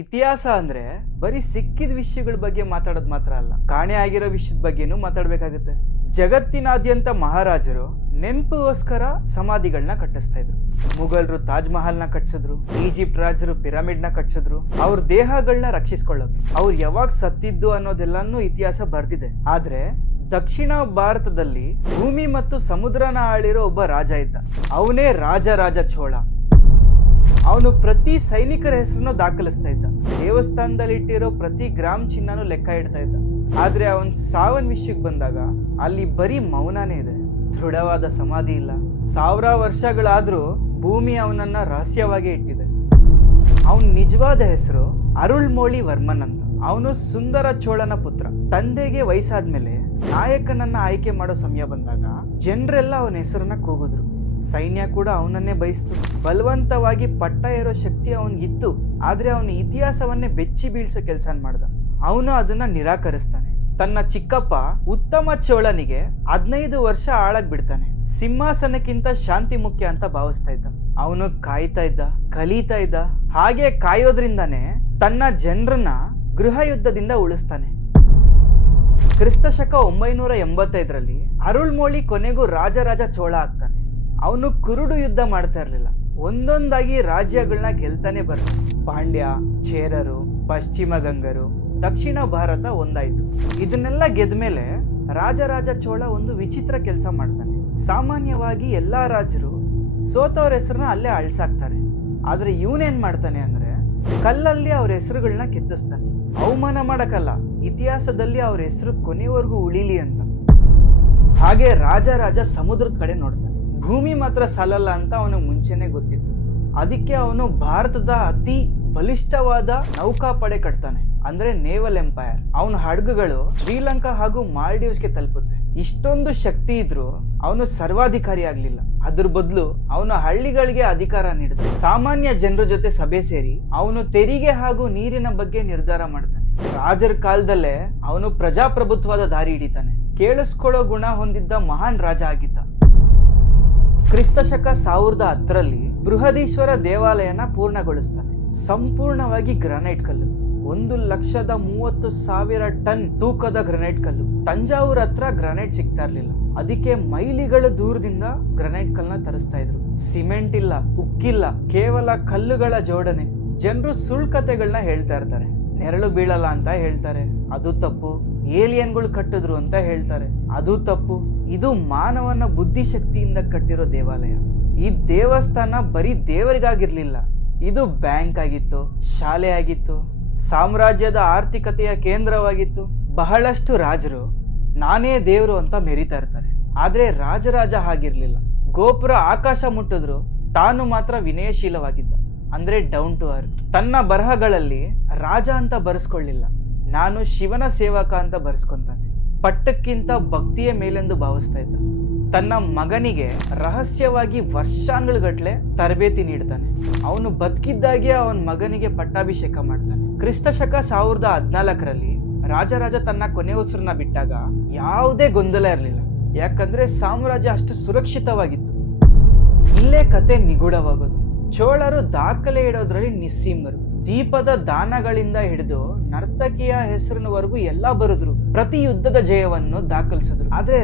ಇತಿಹಾಸ ಅಂದ್ರೆ ಬರೀ ಸಿಕ್ಕಿದ ವಿಷಯಗಳ ಬಗ್ಗೆ ಮಾತಾಡೋದು ಮಾತ್ರ ಅಲ್ಲ, ಕಾಣೆ ಆಗಿರೋ ವಿಷಯದ ಬಗ್ಗೆನೂ ಮಾತಾಡ್ಬೇಕಾಗುತ್ತೆ. ಜಗತ್ತಿನಾದ್ಯಂತ ಮಹಾರಾಜರು ನೆನಪಿಗೋಸ್ಕರ ಸಮಾಧಿಗಳನ್ನ ಕಟ್ಟಿಸ್ತಾ ಇದ್ರು. ಮುಘಲರು ತಾಜ್ ಮಹಲ್ನ ಕಟ್ಸಿದ್ರು, ಈಜಿಪ್ಟ್ ರಾಜರು ಪಿರಮಿಡ್ನ ಕಟ್ಸಿದ್ರು, ಅವ್ರ ದೇಹಗಳನ್ನ ರಕ್ಷಿಸ್ಕೊಳ್ಳೋಕೆ. ಅವ್ರು ಯಾವಾಗ ಸತ್ತಿದ್ದು ಅನ್ನೋದೆಲ್ಲಾನು ಇತಿಹಾಸ ಬರ್ದಿದೆ. ಆದ್ರೆ ದಕ್ಷಿಣ ಭಾರತದಲ್ಲಿ ಭೂಮಿ ಮತ್ತು ಸಮುದ್ರನ ಆಳಿರೋ ಒಬ್ಬ ರಾಜ ಇದ್ದ. ಅವನೇ ರಾಜ ಚೋಳ. ಅವನು ಪ್ರತಿ ಸೈನಿಕರ ಹೆಸರನ್ನು ದಾಖಲಿಸ್ತಾ ಇದ್ದ. ದೇವಸ್ಥಾನದಲ್ಲಿ ಇಟ್ಟಿರೋ ಪ್ರತಿ ಗ್ರಾಮ್ ಚಿನ್ನನೂ ಲೆಕ್ಕ ಇಡ್ತಾ ಇದ್ದ. ಆದ್ರೆ ಅವನ್ ಸಾವನ್ ವಿಷಯಕ್ಕೆ ಬಂದಾಗ ಅಲ್ಲಿ ಬರೀ ಮೌನನೇ ಇದೆ, ದೃಢವಾದ ಸಮಾಧಿ ಇಲ್ಲ. 1000 ವರ್ಷಗಳಾದ್ರೂ ಭೂಮಿ ಅವನನ್ನ ರಹಸ್ಯವಾಗಿ ಇಟ್ಟಿದೆ. ಅವನ್ ನಿಜವಾದ ಹೆಸರು ಅರುಳ್ಮೋಳಿ ವರ್ಮನ್ ಅಂತ. ಅವನು ಸುಂದರ ಚೋಳನ ಪುತ್ರ. ತಂದೆಗೆ ವಯಸ್ಸಾದ್ಮೇಲೆ ನಾಯಕನನ್ನ ಆಯ್ಕೆ ಮಾಡೋ ಸಮಯ ಬಂದಾಗ ಜನರೆಲ್ಲ ಅವನ ಹೆಸರನ್ನ ಕೂಗಿದ್ರು. ಸೈನ್ಯ ಕೂಡ ಅವನನ್ನೇ ಬಯಸ್ತು. ಬಲವಂತವಾಗಿ ಪಟ್ಟ ಏರೋ ಶಕ್ತಿ ಅವನಿಗಿತ್ತು. ಆದ್ರೆ ಅವನ ಇತಿಹಾಸವನ್ನೇ ಬೆಚ್ಚಿ ಬೀಳ್ಸೋ ಕೆಲಸ ಮಾಡ್ದ. ಅವನು ಅದನ್ನ ನಿರಾಕರಿಸ್ತಾನೆ. ತನ್ನ ಚಿಕ್ಕಪ್ಪ ಉತ್ತಮ ಚೋಳನಿಗೆ 15 ವರ್ಷ ಆಳಕ್ ಬಿಡ್ತಾನೆ. ಸಿಂಹಾಸನಕ್ಕಿಂತ ಶಾಂತಿ ಮುಖ್ಯ ಅಂತ ಭಾವಿಸ್ತಾ ಇದ್ದ. ಅವನು ಕಾಯ್ತಾ ಇದ್ದ, ಕಲೀತಾ ಇದ್ದ. ಹಾಗೆ ಕಾಯೋದ್ರಿಂದಾನೇ ತನ್ನ ಜನರನ್ನ ಗೃಹ ಯುದ್ಧದಿಂದ ಉಳಿಸ್ತಾನೆ. ಕ್ರಿಸ್ತಶಕ 985ರಲ್ಲಿ ಅರುಳ್ಮೋಳಿ ಕೊನೆಗೂ ರಾಜ ಚೋಳ ಆಗ್ತಾನೆ. ಅವನು ಕುರುಡು ಯುದ್ಧ ಮಾಡ್ತಾ ಇರಲಿಲ್ಲ, ಒಂದೊಂದಾಗಿ ರಾಜ್ಯಗಳನ್ನ ಗೆಲ್ತಾನೆ ಬರ್ತಾನೆ. ಪಾಂಡ್ಯ, ಚೇರರು, ಪಶ್ಚಿಮ ಗಂಗರು, ದಕ್ಷಿಣ ಭಾರತ ಒಂದಾಯ್ತು. ಇದನ್ನೆಲ್ಲ ಗೆದ್ಮೇಲೆ ರಾಜ ಚೋಳ ಒಂದು ವಿಚಿತ್ರ ಕೆಲಸ ಮಾಡ್ತಾನೆ. ಸಾಮಾನ್ಯವಾಗಿ ಎಲ್ಲಾ ರಾಜರು ಸೋತವ್ರ ಹೆಸರನ್ನ ಅಲ್ಲೇ ಅಳ್ಸಾಕ್ತಾರೆ. ಆದ್ರೆ ಇವನೇನ್ ಮಾಡ್ತಾನೆ ಅಂದ್ರೆ ಕಲ್ಲಲ್ಲಿ ಅವ್ರ ಹೆಸರುಗಳನ್ನ ಕೆತ್ತಿಸ್ತಾನೆ. ಅವಮಾನ ಮಾಡಕ್ಕಲ್ಲ, ಇತಿಹಾಸದಲ್ಲಿ ಅವ್ರ ಹೆಸರು ಕೊನೆವರೆಗೂ ಉಳಿಲಿ ಅಂತ. ಹಾಗೆ ರಾಜ ಸಮುದ್ರದ ಕಡೆ ನೋಡ್ತಾನೆ. ಭೂಮಿ ಮಾತ್ರ ಸಾಲಲ್ಲ ಅಂತ ಅವನು ಮುಂಚೆನೆ ಗೊತ್ತಿತ್ತು. ಅದಕ್ಕೆ ಅವನು ಭಾರತದ ಅತಿ ಬಲಿಷ್ಠವಾದ ನೌಕಾಪಡೆ ಕಟ್ತಾನೆ, ಅಂದ್ರೆ ನೇವಲ್ ಎಂಪೈರ್. ಅವನ ಹಡಗುಗಳು ಶ್ರೀಲಂಕಾ ಹಾಗೂ ಮಾಲ್ಡೀವ್ಸ್ಗೆ ತಲುಪುತ್ತೆ. ಇಷ್ಟೊಂದು ಶಕ್ತಿ ಇದ್ರೂ ಅವನು ಸರ್ವಾಧಿಕಾರಿ ಆಗ್ಲಿಲ್ಲ. ಅದ್ರ ಬದಲು ಅವನು ಹಳ್ಳಿಗಳಿಗೆ ಅಧಿಕಾರ ನೀಡಿದ. ಸಾಮಾನ್ಯ ಜನರ ಜೊತೆ ಸಭೆ ಸೇರಿ ಅವನು ತೆರಿಗೆ ಹಾಗೂ ನೀರಿನ ಬಗ್ಗೆ ನಿರ್ಧಾರ ಮಾಡ್ತಾನೆ. ರಾಜರ ಕಾಲದಲ್ಲೇ ಅವನು ಪ್ರಜಾಪ್ರಭುತ್ವದ ದಾರಿ ಹಿಡಿತಾನೆ. ಕೇಳಿಸ್ಕೊಳ್ಳೋ ಗುಣ ಹೊಂದಿದ್ದ ಮಹಾನ್ ರಾಜ ಆಗಿದ್ದ. ಕ್ರಿಸ್ತಶಕ 1010ರಲ್ಲಿ ಬೃಹದೀಶ್ವರ ದೇವಾಲಯನ ಪೂರ್ಣಗೊಳಿಸ್ತಾನೆ. ಸಂಪೂರ್ಣವಾಗಿ ಗ್ರಾನೈಟ್ ಕಲ್ಲು, 1,30,30,000 ಟನ್ ತೂಕದ ಗ್ರಾನೈಟ್ ಕಲ್ಲು. ತಂಜಾವೂರ್ ಹತ್ರ ಗ್ರಾನೈಟ್ ಸಿಗ್ತಾ ಇರ್ಲಿಲ್ಲ. ಅದಕ್ಕೆ ಮೈಲಿಗಳ ದೂರದಿಂದ ಗ್ರಾನೈಟ್ ಕಲ್ಲನ್ನ ತರಿಸ್ತಾ ಇದ್ರು. ಸಿಮೆಂಟ್ ಇಲ್ಲ, ಉಕ್ಕಿಲ್ಲ, ಕೇವಲ ಕಲ್ಲುಗಳ ಜೋಡಣೆ. ಜನರು ಸುಳ್ಳು ಕತೆಗಳನ್ನ ಹೇಳ್ತಾ ಇರ್ತಾರೆ. ನೆರಳು ಬೀಳಲ್ಲ ಅಂತ ಹೇಳ್ತಾರೆ, ಅದು ತಪ್ಪು. ಏಲಿಯನ್ಗಳು ಕಟ್ಟಿದ್ರು ಅಂತ ಹೇಳ್ತಾರೆ, ಅದು ತಪ್ಪು. ಇದು ಮಾನವನ ಬುದ್ಧಿಶಕ್ತಿಯಿಂದ ಕಟ್ಟಿರೋ ದೇವಾಲಯ. ಈ ದೇವಸ್ಥಾನ ಬರೀ ದೇವರಿಗಾಗಿರ್ಲಿಲ್ಲ, ಇದು ಬ್ಯಾಂಕ್ ಆಗಿತ್ತು, ಶಾಲೆ ಆಗಿತ್ತು, ಸಾಮ್ರಾಜ್ಯದ ಆರ್ಥಿಕತೆಯ ಕೇಂದ್ರವಾಗಿತ್ತು. ಬಹಳಷ್ಟು ರಾಜರು ನಾನೇ ದೇವರು ಅಂತ ಮೆರಿತಾ ಇರ್ತಾರೆ. ಆದ್ರೆ ರಾಜ ಹಾಗಿರ್ಲಿಲ್ಲ. ಗೋಪುರ ಆಕಾಶ ಮುಟ್ಟಿದ್ರು ತಾನು ಮಾತ್ರ ವಿನಯಶೀಲವಾಗಿದ್ದ, ಅಂದ್ರೆ ಡೌನ್ ಟು ಅರ್ತ್. ತನ್ನ ಬರಹಗಳಲ್ಲಿ ರಾಜ ಅಂತ ಬರೆಸ್ಕೊಳ್ಳಿಲ್ಲ, ನಾನು ಶಿವನ ಸೇವಕ ಅಂತ ಬರೆಸ್ಕೊಂತಾನೆ. ಪಟ್ಟಕ್ಕಿಂತ ಭಕ್ತಿಯ ಮೇಲೆಂದು ಭಾವಿಸ್ತಾ ಇದ್ದ. ತನ್ನ ಮಗನಿಗೆ ರಹಸ್ಯವಾಗಿ ವರ್ಷಾನುಗಟ್ಲೆ ತರಬೇತಿ ನೀಡ್ತಾನೆ. ಅವನು ಬದುಕಿದ್ದಾಗೆ ಅವನ ಮಗನಿಗೆ ಪಟ್ಟಾಭಿಷೇಕ ಮಾಡ್ತಾನೆ. ಕ್ರಿಸ್ತಶಕ 1014ರಲ್ಲಿ ರಾಜ ತನ್ನ ಕೊನೆ ಉಸಿರನ್ನ ಬಿಟ್ಟಾಗ ಯಾವುದೇ ಗೊಂದಲ ಇರಲಿಲ್ಲ, ಯಾಕಂದ್ರೆ ಸಾಮ್ರಾಜ್ಯ ಅಷ್ಟು ಸುರಕ್ಷಿತವಾಗಿತ್ತು. ಇಲ್ಲೇ ಕತೆ ನಿಗೂಢವಾಗೋದು. ಚೋಳರು ದಾಖಲೆ ಇಡೋದ್ರಲ್ಲಿ ನಿಸ್ಸೀಮರು. ದೀಪದ ದಾನಗಳಿಂದ ಹಿಡಿದು ನರ್ತಕಿಯ ಹೆಸರಿನವರೆಗೂ ಎಲ್ಲ ಬರೆದ್ರು. ಪ್ರತಿ ಯುದ್ಧದ ಜಯವನ್ನು ದಾಖಲಿಸಿದ್ರು. ಆದ್ರೆ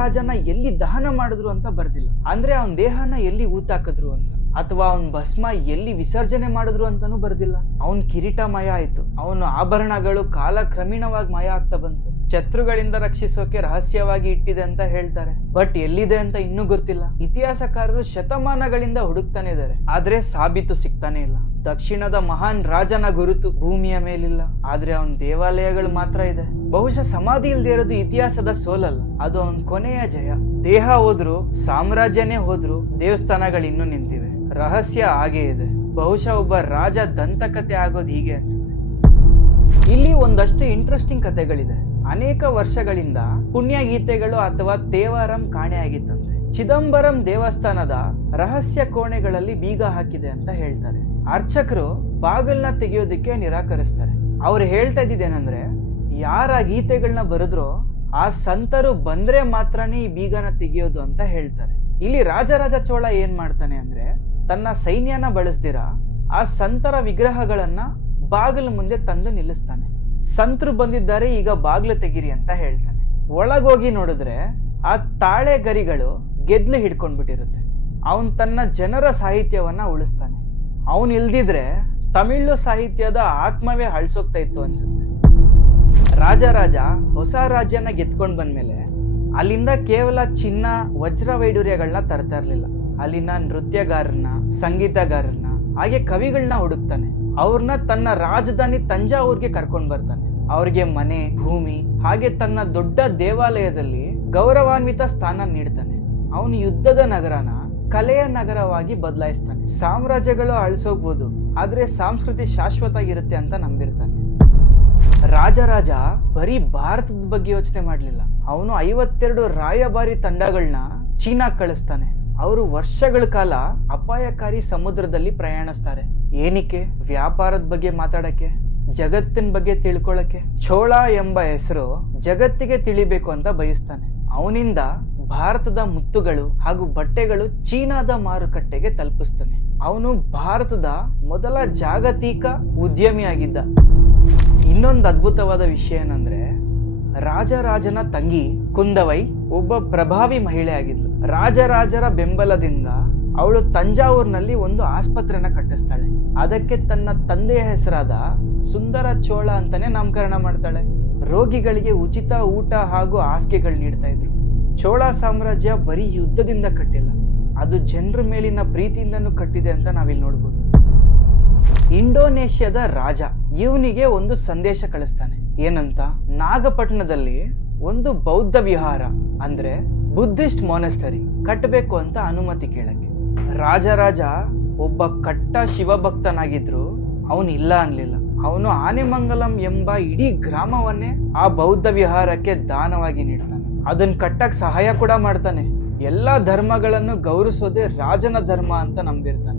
ರಾಜನ ಎಲ್ಲಿ ದಹನ ಮಾಡಿದ್ರು ಅಂತ ಬರ್ದಿಲ್ಲ. ಅಂದ್ರೆ ಅವನ ದೇಹನ ಎಲ್ಲಿ ಊತಾಕಿದ್ರು ಅಂತ, ಅಥವಾ ಅವನ ಭಸ್ಮ ಎಲ್ಲಿ ವಿಸರ್ಜನೆ ಮಾಡಿದ್ರು ಅಂತಾನೂ ಬರ್ದಿಲ್ಲ. ಅವನ್ ಕಿರೀಟ ಮಯ ಆಯ್ತು, ಅವನ ಆಭರಣಗಳು ಕಾಲಕ್ರಮೇಣವಾಗಿ ಮಯ ಆಗ್ತಾ ಬಂತು. ಶತ್ರುಗಳಿಂದ ರಕ್ಷಿಸೋಕೆ ರಹಸ್ಯವಾಗಿ ಇಟ್ಟಿದೆ ಅಂತ ಹೇಳ್ತಾರೆ, ಬಟ್ ಎಲ್ಲಿದೆ ಅಂತ ಇನ್ನೂ ಗೊತ್ತಿಲ್ಲ. ಇತಿಹಾಸಕಾರರು ಶತಮಾನಗಳಿಂದ ಹುಡುಕ್ತಾನೆ ಇದ್ದಾರೆ, ಆದ್ರೆ ಸಾಬೀತು ಸಿಗ್ತಾನೆ ಇಲ್ಲ. ದಕ್ಷಿಣದ ಮಹಾನ್ ರಾಜನ ಗುರುತು ಭೂಮಿಯ ಮೇಲಿಲ್ಲ, ಆದ್ರೆ ಅವನ ದೇವಾಲಯಗಳು ಮಾತ್ರ ಇದೆ. ಬಹುಶಃ ಸಮಾಧಿ ಇಲ್ದೇ ಇರೋದು ಇತಿಹಾಸದ ಸೋಲಲ್ಲ, ಅದು ಅವನ ಕೊನೆಯ ಜಯ. ದೇಹ ಹೋದ್ರು, ಸಾಮ್ರಾಜ್ಯನೇ ಹೋದ್ರು, ದೇವಸ್ಥಾನಗಳು ಇನ್ನೂ ನಿಂತಿವೆ. ರಹಸ್ಯ ಹಾಗೇ ಇದೆ. ಬಹುಶಃ ಒಬ್ಬ ರಾಜ ದಂತಕತೆ ಆಗೋದು ಹೀಗೆ ಅನ್ಸುತ್ತೆ. ಇಲ್ಲಿ ಒಂದಷ್ಟು ಇಂಟ್ರೆಸ್ಟಿಂಗ್ ಕಥೆಗಳಿದೆ. ಅನೇಕ ವರ್ಷಗಳಿಂದ ಪುಣ್ಯಗೀತೆಗಳು ಅಥವಾ ತೇವಾರಂ ಕಾಣೆಯಾಗಿತ್ತಂತೆ. ಚಿದಂಬರಂ ದೇವಸ್ಥಾನದ ರಹಸ್ಯ ಕೋಣೆಗಳಲ್ಲಿ ಬೀಗ ಹಾಕಿದೆ ಅಂತ ಹೇಳ್ತಾರೆ. ಅರ್ಚಕರು ಬಾಗಿಲನ್ನ ತೆಗೆಯೋದಕ್ಕೆ ನಿರಾಕರಿಸ್ತಾರೆ. ಅವ್ರು ಹೇಳ್ತಾ ಇದ್ದಿದ್ದೇನೆಂದ್ರೆ, ಯಾರ ಗೀತೆಗಳನ್ನ ಬರೆದ್ರೋ ಆ ಸಂತರು ಬಂದ್ರೆ ಮಾತ್ರನೇ ಈ ಬೀಗನ ತೆಗೆಯೋದು ಅಂತ ಹೇಳ್ತಾರೆ. ಇಲ್ಲಿ ರಾಜ ಚೋಳ ಏನ್ ಮಾಡ್ತಾನೆ ಅಂದ್ರೆ, ತನ್ನ ಸೈನ್ಯನ ಬಳಸ್ದಿರ ಆ ಸಂತರ ವಿಗ್ರಹಗಳನ್ನ ಬಾಗಿಲು ಮುಂದೆ ತಂದು ನಿಲ್ಲಿಸ್ತಾನೆ. ಸಂತರು ಬಂದಿದ್ದಾರೆ, ಈಗ ಬಾಗಿಲು ತೆಗೀರಿ ಅಂತ ಹೇಳ್ತಾನೆ. ಒಳಗೋಗಿ ನೋಡಿದ್ರೆ ಆ ತಾಳೆ ಗರಿಗಳು ಗೆದ್ಲು ಹಿಡ್ಕೊಂಡ್ಬಿಟ್ಟಿರುತ್ತೆ. ಅವನ್ ತನ್ನ ಜನರ ಸಾಹಿತ್ಯವನ್ನ ಉಳಿಸ್ತಾನೆ. ಅವನ್ ಇಲ್ದಿದ್ರೆ ತಮಿಳು ಸಾಹಿತ್ಯದ ಆತ್ಮವೇ ಹಳ್ಸೋಗ್ತಾ ಇತ್ತು ಅನ್ಸುತ್ತೆ. ರಾಜ ಹೊಸ ರಾಜ್ಯನ ಗೆತ್ಕೊಂಡ್ ಬಂದ್ಮೇಲೆ ಅಲ್ಲಿಂದ ಕೇವಲ ಚಿನ್ನ ವಜ್ರ ವೈಡೂರ್ಯಗಳನ್ನ ತರ್ತಾ ಇರ್ಲಿಲ್ಲ. ಅಲ್ಲಿನ ನೃತ್ಯಗಾರರನ್ನ, ಸಂಗೀತಗಾರರನ್ನ, ಹಾಗೆ ಕವಿಗಳನ್ನ ಹುಡುಕ್ತಾನೆ. ಅವ್ರನ್ನ ತನ್ನ ರಾಜಧಾನಿ ತಂಜಾವೂರ್ಗೆ ಕರ್ಕೊಂಡ್ ಬರ್ತಾನೆ. ಅವ್ರಿಗೆ ಮನೆ, ಭೂಮಿ, ಹಾಗೆ ತನ್ನ ದೊಡ್ಡ ದೇವಾಲಯದಲ್ಲಿ ಗೌರವಾನ್ವಿತ ಸ್ಥಾನ ನೀಡ್ತಾನೆ. ಅವನು ಯುದ್ಧದ ನಗರನ ಕಲೆಯ ನಗರವಾಗಿ ಬದಲಾಯಿಸ್ತಾನೆ. ಸಾಮ್ರಾಜ್ಯಗಳು ಅಳಿಸೋಗ್ಬೋದು, ಆದ್ರೆ ಸಂಸ್ಕೃತಿ ಶಾಶ್ವತ ಇರುತ್ತೆ ಅಂತ ನಂಬಿರ್ತಾನೆ. ರಾಜ ಬರೀ ಭಾರತದ ಬಗ್ಗೆ ಯೋಚನೆ ಮಾಡ್ಲಿಲ್ಲ. ಅವನು 52 ರಾಯಭಾರಿ ತಂಡಗಳನ್ನ ಚೀನಾ ಕಳಿಸ್ತಾನೆ. ಅವರು ವರ್ಷಗಳ ಕಾಲ ಅಪಾಯಕಾರಿ ಸಮುದ್ರದಲ್ಲಿ ಪ್ರಯಾಣಿಸ್ತಾರೆ. ಏನಕ್ಕೆ? ವ್ಯಾಪಾರದ ಬಗ್ಗೆ ಮಾತಾಡಕ್ಕೆ, ಜಗತ್ತಿನ ಬಗ್ಗೆ ತಿಳ್ಕೊಳಕ್ಕೆ. ಚೋಳ ಎಂಬ ಹೆಸರು ಜಗತ್ತಿಗೆ ತಿಳಿಬೇಕು ಅಂತ ಬಯಸ್ತಾನೆ. ಅವನಿಂದ ಭಾರತದ ಮುತ್ತುಗಳು ಹಾಗೂ ಬಟ್ಟೆಗಳು ಚೀನಾದ ಮಾರುಕಟ್ಟೆಗೆ ತಲುಪಿಸ್ತಾನೆ. ಅವನು ಭಾರತದ ಮೊದಲ ಜಾಗತಿಕ ಉದ್ಯಮಿಯಾಗಿದ್ದ. ಇನ್ನೊಂದು ಅದ್ಭುತವಾದ ವಿಷಯ ಏನಂದ್ರೆ, ರಾಜನ ತಂಗಿ ಕುಂದವೈ ಒಬ್ಬ ಪ್ರಭಾವಿ ಮಹಿಳೆ ಆಗಿದ್ಲು. ರಾಜರ ಬೆಂಬಲದಿಂದ ಅವಳು ತಂಜಾವೂರಿನಲ್ಲಿ ಒಂದು ಆಸ್ಪತ್ರೆನ ಕಟ್ಟಿಸ್ತಾಳೆ. ಅದಕ್ಕೆ ತನ್ನ ತಂದೆಯ ಹೆಸರಾದ ಸುಂದರ ಚೋಳ ಅಂತಾನೆ ನಾಮಕರಣ ಮಾಡ್ತಾಳೆ. ರೋಗಿಗಳಿಗೆ ಉಚಿತ ಊಟ ಹಾಗೂ ಹಾಸಿಗೆಗಳು ನೀಡ್ತಾ ಇದ್ರು. ಚೋಳ ಸಾಮ್ರಾಜ್ಯ ಬರೀ ಯುದ್ಧದಿಂದ ಕಟ್ಟಿಲ್ಲ, ಅದು ಜನರ ಮೇಲಿನ ಪ್ರೀತಿಯಿಂದನೂ ಕಟ್ಟಿದೆ ಅಂತ ನಾವಿಲ್ಲಿ ನೋಡ್ಬೋದು. ಇಂಡೋನೇಷ್ಯಾದ ರಾಜ ಇವನಿಗೆ ಒಂದು ಸಂದೇಶ ಕಳಿಸ್ತಾನೆ. ಏನಂತ? ನಾಗಪಟ್ಟಣದಲ್ಲಿ ಒಂದು ಬೌದ್ಧ ವಿಹಾರ ಅಂದ್ರೆ ಬುದ್ಧಿಸ್ಟ್ ಮೊನೆಸ್ಟರಿ ಕಟ್ಟಬೇಕು ಅಂತ ಅನುಮತಿ ಕೇಳಕ್ಕೆ. ರಾಜ ಒಬ್ಬ ಕಟ್ಟ ಶಿವಭಕ್ತನಾಗಿದ್ರು ಅವನು ಇಲ್ಲ ಅನ್ಲಿಲ್ಲ. ಅವನು ಆನೆಮಂಗಲಂ ಎಂಬ ಇಡೀ ಗ್ರಾಮವನ್ನೇ ಆ ಬೌದ್ಧ ವಿಹಾರಕ್ಕೆ ದಾನವಾಗಿ ನೀಡ್ತಾನೆ. ಅದನ್ನ ಕಟ್ಟಕ್ ಸಹಾಯ ಕೂಡ ಮಾಡ್ತಾನೆ. ಎಲ್ಲಾ ಧರ್ಮಗಳನ್ನು ಗೌರವಿಸೋದೇ ರಾಜನ ಧರ್ಮ ಅಂತ ನಂಬಿರ್ತಾನೆ.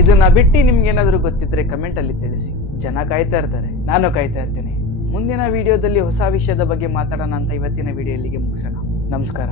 ಇದನ್ನ ಬಿಟ್ಟು ನಿಮ್ಗೇನಾದ್ರೂ ಗೊತ್ತಿದ್ರೆ ಕಮೆಂಟ್ ಅಲ್ಲಿ ತಿಳಿಸಿ. ಜನ ಕಾಯ್ತಾ ಇರ್ತಾರೆ, ನಾನು ಕಾಯ್ತಾ ಇರ್ತೀನಿ. ಮುಂದಿನ ವಿಡಿಯೋದಲ್ಲಿ ಹೊಸ ವಿಷಯದ ಬಗ್ಗೆ ಮಾತಾಡೋಣ ಅಂತ ಇವತ್ತಿನ ವಿಡಿಯೋ ಇಲ್ಲಿಗೆ ಮುಗಿಸೋಣ. ನಮಸ್ಕಾರ.